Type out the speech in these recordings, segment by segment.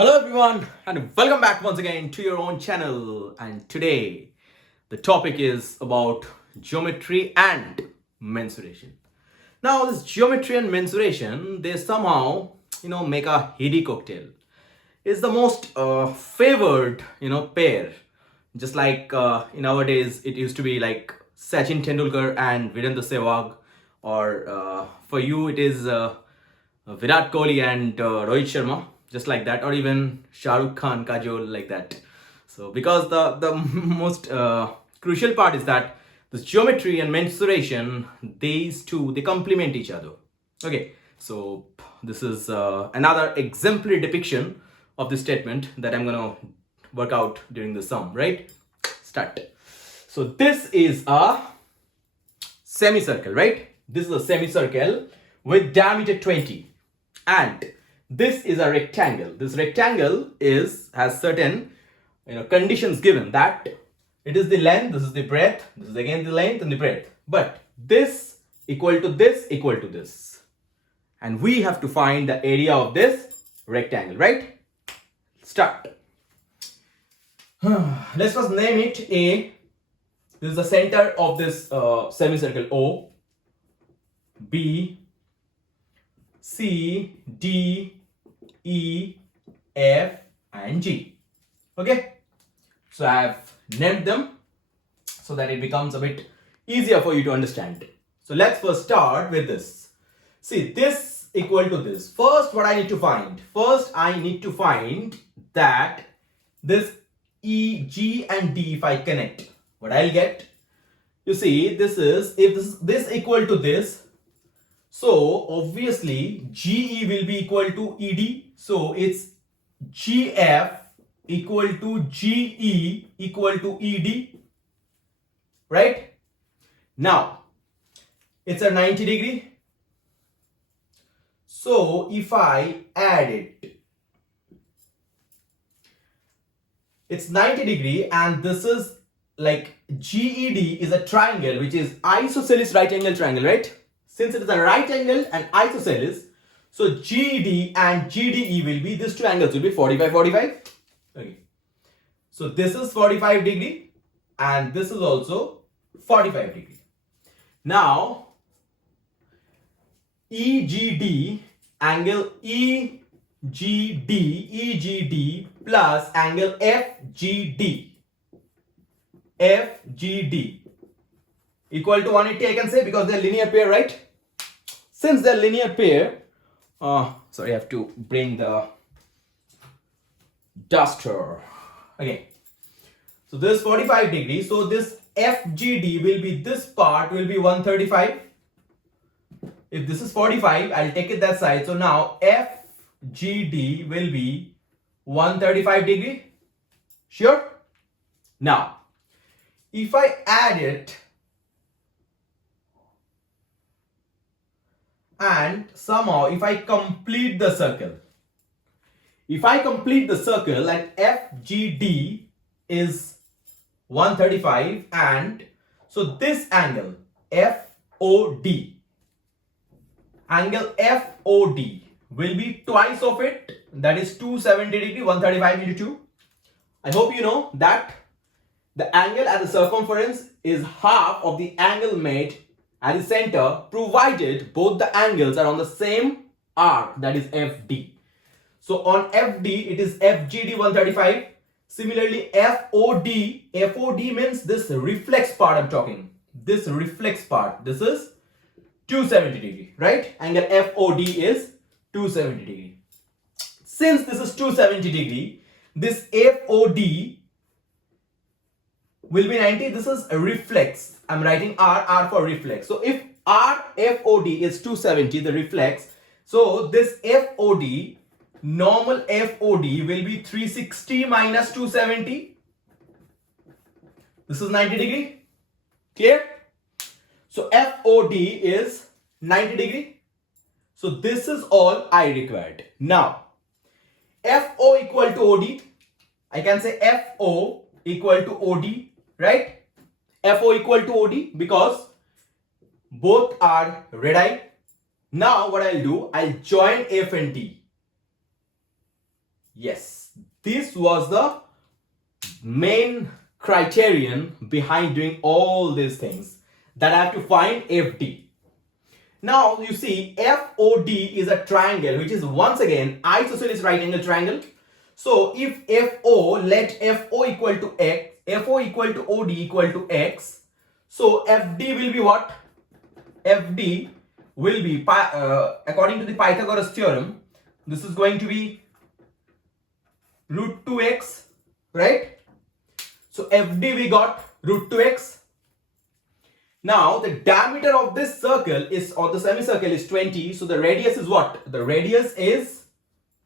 Hello everyone and welcome back once again to your own channel, and today the topic is about geometry and mensuration. Now this geometry and mensuration, they somehow make a heady cocktail. It's the most favored pair, just like in our days it used to be like Sachin Tendulkar and Virendra Sehwag, or for you it is Virat Kohli and Rohit Sharma, just like that, or even Shah Rukh Khan, Kajol, like that. So because the most crucial part is that this geometry and mensuration, these two, they complement each other. Okay, so this is another exemplary depiction of this statement that I'm gonna work out during the sum. Right? Start. So this is a semicircle, right? This is a semicircle with diameter 20, and this is a rectangle. This rectangle has certain conditions given, that it is the length, this is the breadth, this is again the length and the breadth, but this equal to this equal to this, and we have to find the area of this rectangle. Right? Start. Let's first name it A. This is the center of this semicircle. O, B, C, D, E, F, and G. Okay, so I have named them so that it becomes a bit easier for you to understand. So let's first start with this. See, this equal to this. First, what I need to find? First, I need to find that this E, G, and D, if I connect, what I'll get? You see, this is, if this equal to this, so obviously GE will be equal to ED. So it's GF equal to GE equal to ED. Right? Now, it's a 90 degree. So if I add it, it's 90 degree, and this is like GED is a triangle which is isosceles right angle triangle, right? Since it is a right angle and isosceles, so GD and GDE will be, these two angles will be 45, 45. Okay. So this is 45 degree and this is also 45 degree. Now, EGD, angle EGD plus angle FGD equal to 180, I can say, because they're linear pair, right? Since they're linear pair, sorry, I have to bring the duster. Okay, so this 45 degrees, so this FGD will be, this part will be 135. If this is 45, I'll take it that side. So now FGD will be 135 degree. Sure? Now, if I add it and somehow if I complete the circle, and FGD is 135, and so this angle FOD will be twice of it, that is 270 degree. 135 into 2. I hope you know that the angle at the circumference is half of the angle made at the center, provided both the angles are on the same arc, that is FD. So on FD it is FGD 135. Similarly FOD means this reflex part I'm talking. This reflex part, this is 270 degree, right? Angle FOD is 270 degree. Since this is 270 degree, this FOD will be 90. This is a reflex. I'm writing R for reflex. So if FOD is 270, the reflex, so this FOD, normal FOD will be 360 minus 270. This is 90 degree. Clear? So FOD is 90 degree. So this is all I required. Now, FO equal to OD. I can say FO equal to OD. Right? FO equal to OD because both are radii. Now what I'll do, I'll join F and D. Yes, this was the main criterion behind doing all these things, that I have to find FD. Now you see FOD is a triangle which is once again isosceles right angle triangle. So if FO, let FO equal to X, FO equal to OD equal to X. So FD will be what? FD will be, according to the Pythagoras theorem, this is going to be root 2x, right? So FD we got root 2x. Now the diameter of this circle is, or the semicircle is 20. So the radius is what? The radius is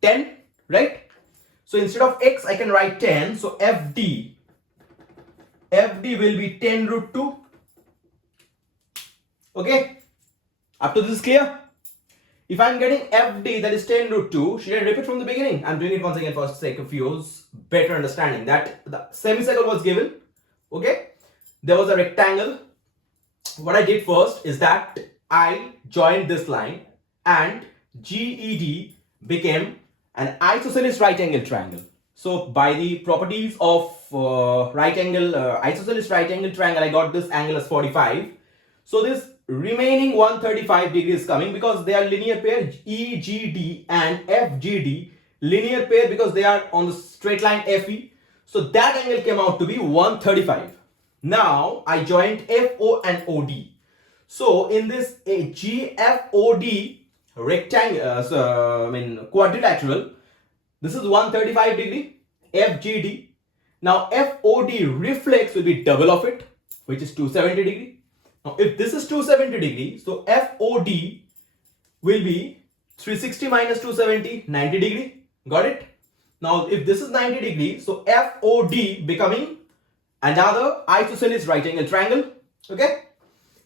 10, right? So instead of x I can write 10. So FD will be 10 root 2. Okay, up to this is clear? If I'm getting FD, that is 10 root 2, should I repeat from the beginning? I'm doing it once again for the sake of yours better understanding, that the semicircle was given. Okay, there was a rectangle. What I did first is that I joined this line and GED became an isosceles right angle triangle. So by the properties of isosceles right angle triangle, I got this angle as 45. So this remaining 135 degrees coming because they are linear pair, EGD and FGD linear pair because they are on the straight line FE. So that angle came out to be 135. Now I joined FO and OD. So in this GFOD rectangle, quadrilateral, this is 135 degree FGD. Now FOD reflex will be double of it, which is 270 degree. Now if this is 270 degree, so FOD will be 360 minus 270, 90 degree. Got it? Now if this is 90 degree, so FOD becoming another isosceles right angle triangle. Okay,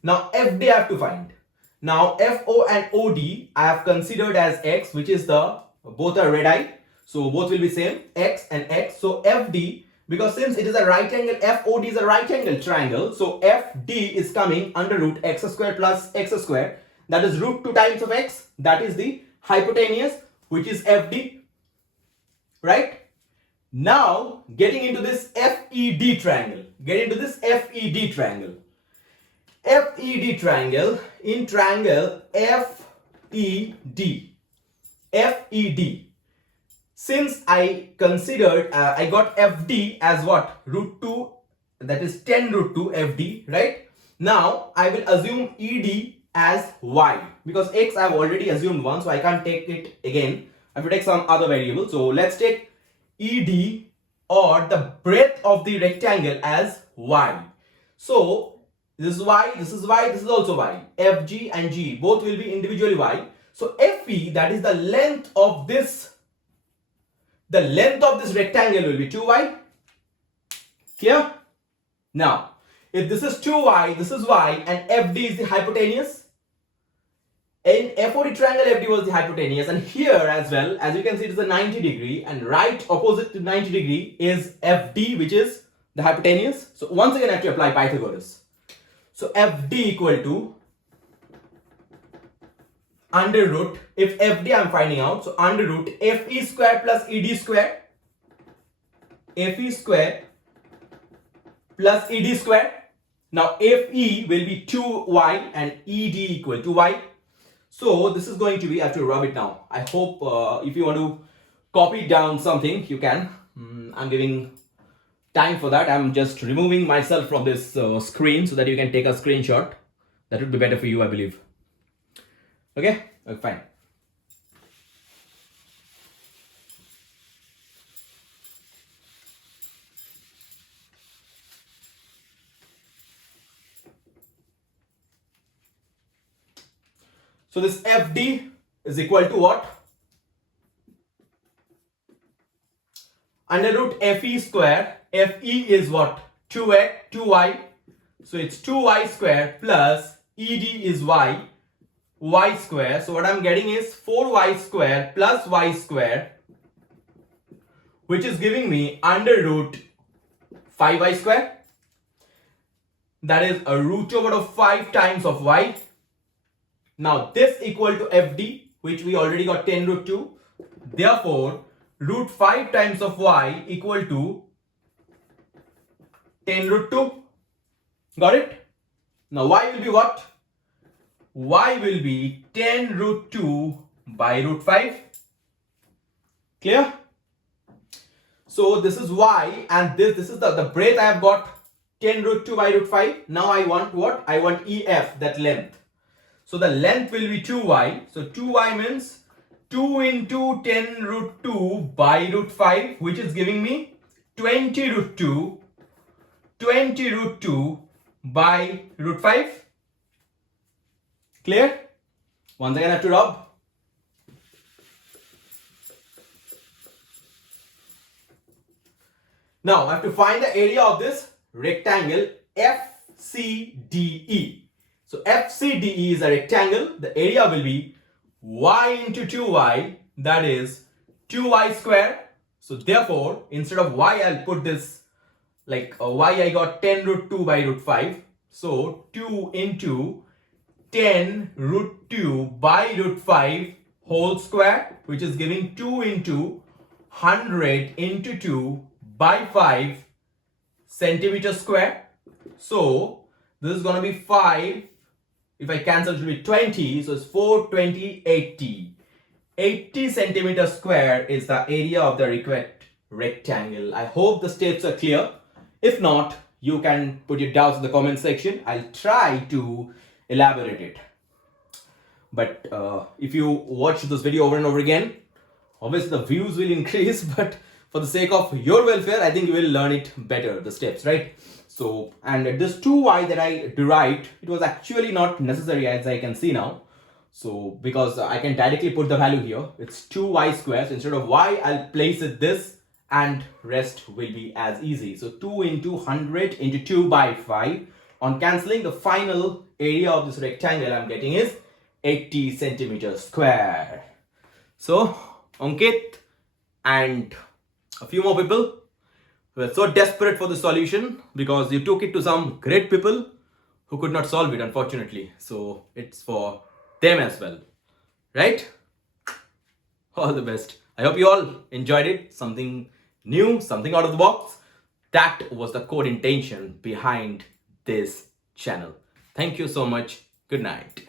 now FD I have to find. Now FO and OD I have considered as X, which is the, both are radii, so both will be same, X and X. So FD, because since it is a right angle, FOD is a right angle triangle, so FD is coming under root x square plus x square, that is root 2 times of x, that is the hypotenuse, which is FD, right? Now getting into this FED triangle, FED triangle, in triangle FED, since I considered, I got FD as what? Root 2, that is 10 root 2 FD, right? Now I will assume ED as Y, because X I have already assumed once, so I can't take it again. I have to take some other variable. So let's take ED, or the breadth of the rectangle, as Y. So this is Y, this is Y, this is also Y. FG and G both will be individually Y. So FE, that is the length of this rectangle, will be 2Y. Clear? Now if this is 2Y, this is Y, and FD is the hypotenuse. In FOD triangle, FD was the hypotenuse, and here as well, as you can see, it is a 90 degree, and right opposite to 90 degree is FD, which is the hypotenuse. So once again I have to apply Pythagoras. So FD equal to under root, if FD I am finding out, so under root FE square plus ED square, FE square plus ED square. Now FE will be 2Y and ED equal to Y. So this is going to be, I have to rub it now. I hope if you want to copy down something, you can. I'm giving time for that. I'm just removing myself from this screen so that you can take a screenshot. That would be better for you, I believe. Okay, fine. So this FD is equal to what? Under root FE square. FE is what? 2y. So it's 2y square plus ED is y square. So what I'm getting is 4y square plus y square, which is giving me under root 5y square. That is a root over of 5 times of y. Now this equal to FD, which we already got 10 root 2. Therefore, root 5 times of y equal to 10 root 2. Got it? Now y will be what? Y will be 10 root 2 by root 5. Clear? So this is y, and this is the breadth I have got 10 root 2 by root 5. Now I want what? I want EF, that length. So the length will be 2y. So 2y means 2 into 10 root 2 by root 5, which is giving me 20 root 2. 20 root 2 by root 5. Clear? Once again I have to rub. Now I have to find the area of this rectangle FCDE. So FCDE is a rectangle. The area will be y into 2y, that is 2y square. So therefore, instead of y, I'll put this like y, I got 10 root 2 by root 5. So 2 into 10 root 2 by root 5 whole square, which is giving 2 into 100 into 2 by 5 centimeters square. So this is going to be 5. If I cancel, it will be 20. So it's 4, 20, 80. 80 centimeters square is the area of the required rectangle. I hope the steps are clear. If not, you can put your doubts in the comment section. I'll try to elaborate it. But if you watch this video over and over again, obviously the views will increase, but for the sake of your welfare, I think you will learn it better, the steps, right? So, and this 2y that I derived, it was actually not necessary, as I can see now. So, because I can directly put the value here, it's 2y squared. So instead of y, I'll place it this, and rest will be as easy. So 2 into 100 into 2 by 5. On cancelling, the final area of this rectangle I'm getting is 80 centimeters square. So, Ankit and a few more people were so desperate for the solution because you took it to some great people who could not solve it, unfortunately. So it's for them as well, right? All the best. I hope you all enjoyed it. Something new, something out of the box. That was the core intention behind this channel. Thank you so much. Good night.